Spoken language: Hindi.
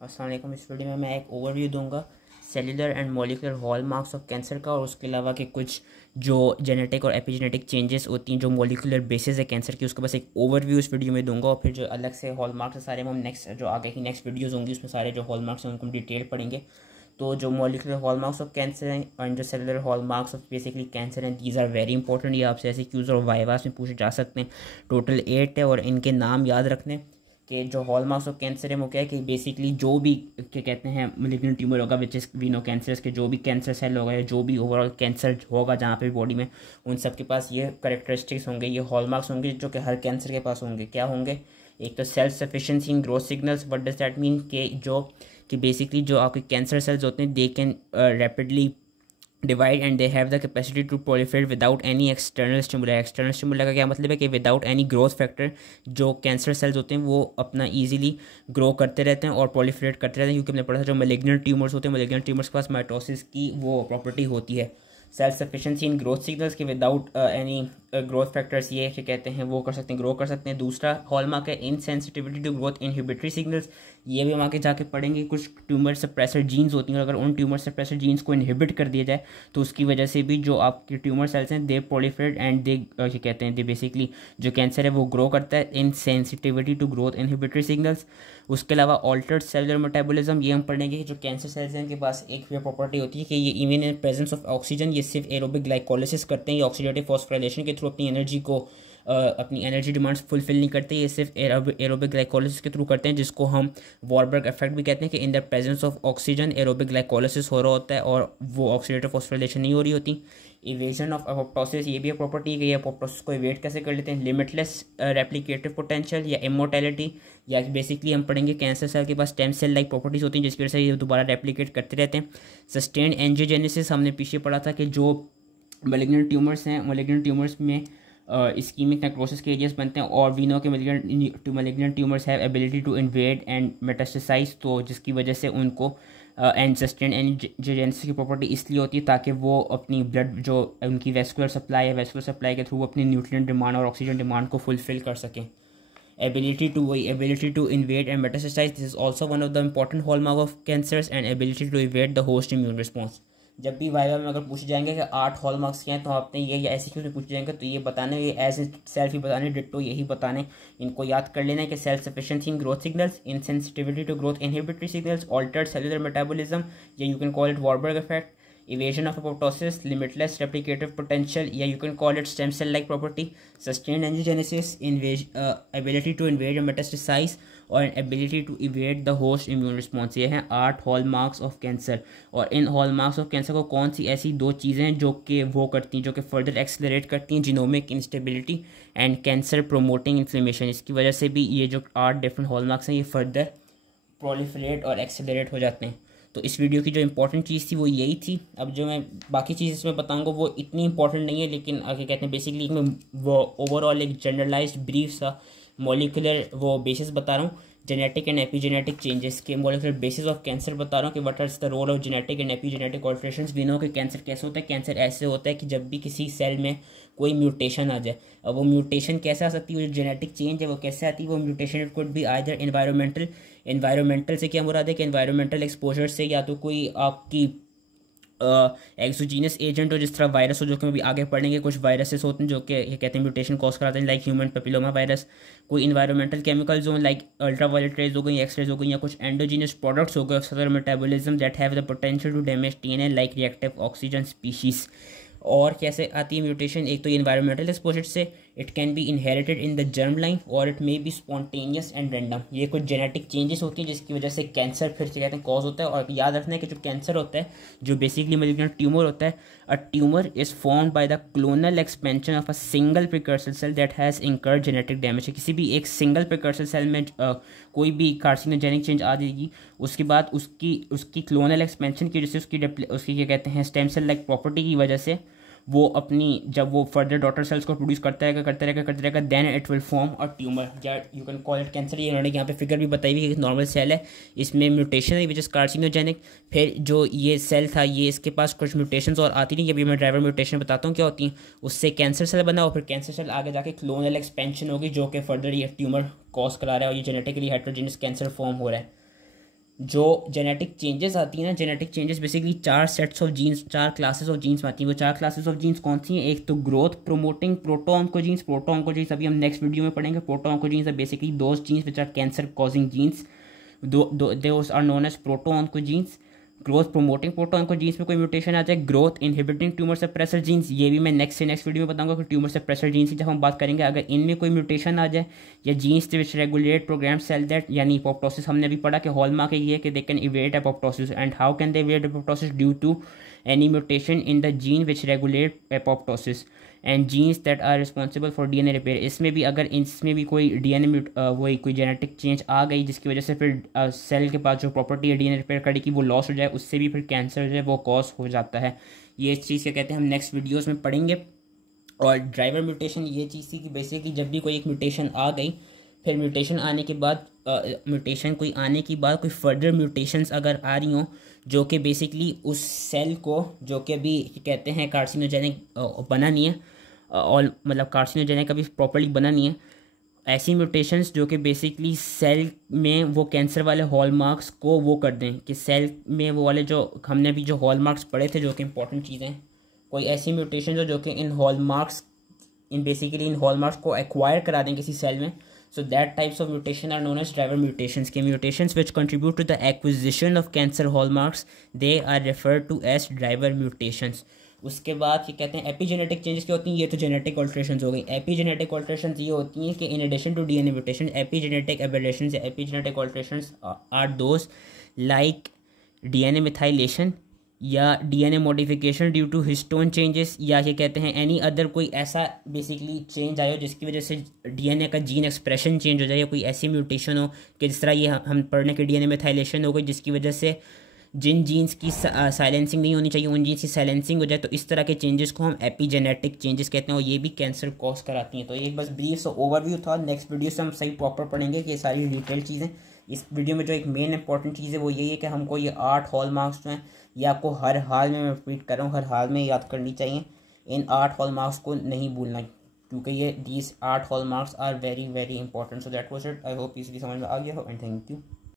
अस्सलाम वालेकुम। इस वीडियो में मैं एक ओवरव्यू दूंगा cellular and molecular hallmarks of cancer का, और उसके अलावा कि कुछ जो जेनेटिक और एपिजेनेटिक चेंजेस होती हैं जो मॉलिक्यूलर बेसिस है कैंसर की, उसके बस एक ओवरव्यू इस वीडियो में दूंगा। और फिर जो अलग से हॉलमार्क्स है सारे हम नेक्स्ट जो आगे की नेक्स्ट वीडियोज़ होंगी उसमें सारे जो हॉलमार्क्स हैं उनको हम डिटेल पढ़ेंगे। तो जो मॉलिक्यूलर हॉलमार्क्स ऑफ कैंसर हैं और जो cellular hallmarks of basically cancer हैं, दीज आर वेरी इंपॉर्टेंट। ये आपसे ऐसे क्यूज और वाइवास में पूछे जा सकते हैं। टोटल 8 है और इनके नाम याद रखने कि जो हॉलमार्क्स ऑफ कैंसर है वो क्या है कि बेसिकली जो भी क्या कहते हैं मलिग्नेंट ट्यूमर होगा which is we know cancers के, जो भी कैंसर सेल होगा या जो भी ओवरऑल कैंसर होगा जहाँ पे बॉडी में, उन सब के पास ये करेक्टरिस्टिक्स होंगे, ये हॉलमार्क्स होंगे जो कि हर कैंसर के पास होंगे। क्या होंगे? एक तो self sufficiency in growth signals. What does that mean? कि बेसिकली जो आपके कैंसर सेल्स होते हैं they can rapidly divide and they have the capacity to proliferate without any external stimuli. External stimuli का क्या मतलब है कि विदाउट एनी ग्रोथ फैक्टर जो कैंसर सेल्स होते हैं वो अपना ईजिली ग्रो करते रहते हैं और प्रोलिफरेट करते रहते हैं, क्योंकि हमने पढ़ा था जो मैलिग्नेंट ट्यूमर्स होते हैं, मैलिग्नेंट ट्यूमर्स के पास माइटोसिस की वो प्रॉपर्टी होती है। Self sufficiency in growth signals के विदाउट एनी ग्रोथ फैक्टर्स ये क्या कहते हैं वो कर सकते हैं, ग्रो कर सकते हैं। दूसरा हॉलमार्क है insensitivity to growth inhibitory signals. ये भी हम आगे जाके पढ़ेंगे। कुछ ट्यूमर सप्रेसर जीन्स होती हैं और अगर उन ट्यूमर सप्रेसर जीन्स को इनहिबिट कर दिया जाए तो उसकी वजह से भी जो आपके ट्यूमर सेल्स हैं दे प्रोलिफरेट एंड दे क्या कहते हैं दे बेसिकली जो कैंसर है वो ग्रो करता है। Insensitivity to growth inhibitory signals. उसके अलावा ऑल्टर्ड सेलुलर मेटाबॉलिज्म, ये हम पढ़ेंगे कि जो कैंसर सेल्स हैं इनके पास एक प्रॉपर्टी होती है कि ये even in presence of oxygen ये सिर्फ एरोबिक ग्लाइकोलिसिस करते हैं। ये ऑक्सीडेटिव फॉस्फोराइलेशन के थ्रू अपनी एनर्जी को अपनी एनर्जी डिमांड्स फुलफिल नहीं करते, ये सिर्फ एरोबिक ग्लाइकोलिसिस के थ्रू करते हैं, जिसको हम वॉरबर्ग इफेक्ट भी कहते हैं कि in the presence of oxygen aerobic glycolysis हो रहा होता है और वो ऑक्सीडेटिव फॉस्फोराइलेशन नहीं हो रही होती। इवेजन ऑफ अपोप्टोसिस, ये भी एक प्रॉपर्टी है कि ये अपोप्टोसिस को इवेट कैसे कर लेते हैं। लिमिटलेस रेप्लिकेटिव पोटेंशियल या इमोर्टैलिटी, या बेसिकली हम पढ़ेंगे कैंसर सेल के पास स्टेम सेल लाइक प्रॉपर्टीज होती हैं जिसकी वजह से ये दोबारा रेप्लिकेट करते रहते हैं। सस्टेन्ड एंजियोजेनेसिस, हमने पीछे पढ़ा था कि जो मैलिग्नेंट ट्यूमर्स हैं मैलिग्नेंट ट्यूमर्स में इस्कीमिक नेक्रोसिस के एरियाज बनते हैं और वी नो के malignant tumours have ability to invade and metastasise, तो जिसकी वजह से उनको एंड सस्टेन्ड एंजियोजेनेसिस की प्रॉपर्टी इसलिए होती है ताकि वो अपनी ब्लड जो उनकी वेस्कुलर सप्लाई है वेस्कुलर सप्लाई के थ्रू अपनी न्यूट्रिएंट डिमांड और ऑक्सीजन डिमांड को फुलफिल कर सकें। ability to invade and metastasize, this is also one of the important hallmark of cancers, and ability to evade the host immune response। जब भी वाइवा में अगर पूछे जाएंगे कि 8 हॉलमार्क्स क्या हैं तो आपने ये या ऐसे क्यों पूछे जाएंगे तो ये बताने, ये एज सेल्फ ही बताने, डिट्टो यही बताने। इनको याद कर लेना है कि self sufficiency in growth signals, insensitivity to growth inhibitory signals, altered cellular metabolism या you can call it Warburg effect, evasion of apoptosis, limitless replicative potential, या you can call it stem cell like property, sustained angiogenesis, ability to invade and metastasize, और ability to evade the host immune response। ये हैं 8 हॉलमार्क्स ऑफ कैंसर। और इन हॉलमार्क्स ऑफ कैंसर को कौन सी ऐसी 2 चीज़ें हैं जो कि वो करती हैं, जो कि फर्दर एक्सेलरेट करती हैं genomic instability and cancer promoting inflammation. इसकी वजह से भी ये जो 8 डिफरेंट हॉलमार्क्स हैं ये फर्दर प्रोलिफरेट और एक्सेलरेट हो जाते हैं। तो इस वीडियो की जो इंपॉर्टेंट चीज़ थी वो यही थी। अब जो मैं बाकी चीज़ इसमें बताऊंगा वो इतनी इंपॉर्टेंट नहीं है, लेकिन आगे कहते हैं बेसिकली मैं वो ओवरऑल एक जनरलाइज्ड ब्रीफ सा मॉलिक्यूलर वो बेसिस बता रहा हूँ, जेनेटिक एंड एपीजेनेटिक चेंजेस के मॉलिक्यूलर बेसिस ऑफ कैंसर बता रहा हूँ कि what is the role of genetic and epigenetic alterations. We know कि कैंसर कैसे होता है। कैंसर ऐसे होता है कि जब भी किसी सेल में कोई म्यूटेशन आ जाए, अब वो म्यूटेशन कैसे आ सकती है, वो जेनेटिक चेंज है वो कैसे आती है, वो mutation it could be either environmental से क्या मुराद है कि एनवायरमेंटल एक्सपोजर से, या तो कोई आपकी एक्सोजीनस एजेंट हो जिस तरह वायरस हो, जो कि हम अभी आगे पढ़ेंगे। कुछ वायरसेस होते हैं जो कि ये कहते हैं म्यूटेशन कॉज कराते हैं लाइक ह्यूमन पेपिलोमा वायरस। कोई इन्वायरमेंटल केमिकल्स हो लाइक अल्ट्रावायलेट रेज हो गई, एक्सरेज हो गई, या कुछ एंडोजीनस प्रोडक्ट्स हो गए cellular metabolism that have the potential to damage DNA like reactive oxygen species. और कैसे आती है म्यूटेशन? एक तो इन्वायरमेंटल एक्सपोजर से, it can be inherited in the germ line और it may be spontaneous and random. ये कुछ जेनेटिक चेंजेस होती हैं जिसकी वजह से कैंसर फिर से कहते हैं कॉज होता है। और याद रखना है कि जो कैंसर होता है जो बेसिकली मैलिग्नेंट ट्यूमर होता है, a tumour is formed by the clonal expansion of a single precursor cell that has incurred genetic damage. किसी भी एक सिंगल प्रिकर्सर सेल में कोई भी कार्सिनोजेनिक चेंज आ जाएगी, उसके बाद उसकी क्लोनल एक्सपेंशन की वजह से उसकी क्या कहते हैं स्टेम सेल लाइक प्रॉपर्टी की वजह से वो अपनी जब वो फर्दर डॉटर सेल्स को प्रोड्यूस करता रहेगा then it will form a tumour या you can call it cancer. ये उन्होंने यहाँ पे फिगर भी बताई हुई है कि नॉर्मल सेल है, इसमें म्यूटेशन है विच इज़ कार्सिनोजेनिक। फिर जो ये सेल था ये इसके पास कुछ म्यूटेशंस और आती नहीं, अभी मैं ड्राइवर म्यूटेशन बताता हूँ क्या होती हैं। उससे कैंसर सेल बना और फिर कैंसर सेल आगे जाके क्लोनल एक्सपेंशन होगी जो कि फर्दर ये ट्यूमर कॉज करा रहा है और ये जेनेटिकली हेट्रोजेनियस कैंसर फॉर्म हो रहा है। जो जेनेटिक चेंजेस आती हैं ना, genetic changes basically 4 sets of genes, 4 classes of genes में आती हैं। वो 4 क्लासेस ऑफ जीन्स कौन सी हैं? एक तो growth promoting proto oncogenes, proto oncogenes अभी हम नेक्स्ट वीडियो में पढ़ेंगे। Proto oncogenes are basically those genes which are cancer causing genes, those are known as proto oncogenes. Growth promoting proto oncogenes में कोई म्यूटेशन आ जाए, growth inhibiting tumour suppressor genes, ये भी मैं नेक्स्ट वीडियो में बताऊंगा कि ट्यूमर सप्रेसर जीन्स की जब हम बात करेंगे, अगर इनमें कोई म्यूटेशन आ जाए, या genes which regulate program cell that, यानी एपोप्टोसिस हमने अभी पढ़ा कि हॉलमार्क ये है कि they can evade apoptosis, and how can they evade apoptosis? Due to any mutation in the gene which regulate apoptosis and genes that are responsible for DNA repair. इसमें भी अगर इसमें भी कोई डीएनए वही कोई जेनेटिक चेंज आ गई जिसकी वजह से फिर सेल के पास जो प्रॉपर्टी है डीएनए रिपेयर करने की वो लॉस हो जाए, उससे भी फिर कैंसर जो है वो कॉज हो जाता है। ये चीज़ क्या कहते हैं हम नेक्स्ट वीडियोस में पढ़ेंगे। और ड्राइवर म्यूटेशन ये चीज़ थी कि बेसिकली जब भी कोई एक म्यूटेशन आ गई, फिर म्यूटेशन आने के बाद कोई फर्दर म्यूटेशंस अगर आ रही हों जो कि बेसिकली उस सेल को, जो कि अभी कहते हैं कार्सिनोजेनिक बना नहीं है, और मतलब कार्सिनोजेनिक अभी प्रॉपर्ली बना नहीं है, ऐसी म्यूटेशंस जो कि बेसिकली सेल में वो कैंसर वाले हॉलमार्क्स को वो कर दें कि सेल में वो वाले जो हमने अभी जो हॉलमार्क्स पढ़े थे जो कि इंपॉर्टेंट चीज़ें, कोई ऐसी म्यूटेशन जो कि इन हॉलमार्क्स को एक्वायर करा दें किसी सेल में। So that types of mutation are known as driver mutations. के mutations which contribute to the acquisition of cancer hallmarks, they are referred to as driver mutations. उसके बाद ये कहते हैं एपिजेनेटिक चेंजेस क्या होती हैं? ये तो जेनेटिक ऑल्ट्रेशंस हो गई। एपिजेनेटिक ऑल्ट्रेशंस ये होती हैं कि in addition to DNA mutation, epigenetic aberrations या epigenetic alterations are those like DNA methylation या DNA modification due to histone changes, या ये कहते हैं एनी अदर कोई ऐसा बेसिकली चेंज आया हो जिसकी वजह से डीएनए का जीन एक्सप्रेशन चेंज हो जाए, या कोई ऐसी म्यूटेशन हो कि जिस तरह ये हम पढ़ने के डीएनए मिथाइलेशन हो गई जिसकी वजह से जिन जीन्स की साइलेंसिंग नहीं होनी चाहिए उन जीन्स की साइलेंसिंग हो जाए, तो इस तरह के चेंजेस को हम एपिजेनेटिक चेंजेस कहते हैं, और ये भी कैंसर कॉज कराती हैं। तो ये बस ब्रीफ सा ओवरव्यू था। नेक्स्ट वीडियो से हम सही प्रॉपर पढ़ेंगे कि ये सारी डिटेल चीज़ें। इस वीडियो में जो एक मेन इंपॉर्टेंट चीज़ है वो यही है कि हमको ये 8 हॉलमार्क्स जो हैं ये आपको हर हाल में, मैं रिपीट कर रहा हूँ, हर हाल में याद करनी चाहिए। इन 8 हॉलमार्क्स को नहीं भूलना, क्योंकि ये 8 hallmarks are very very important. So that was it. I hope easily समझ में आ गया हो, एंड थैंक यू।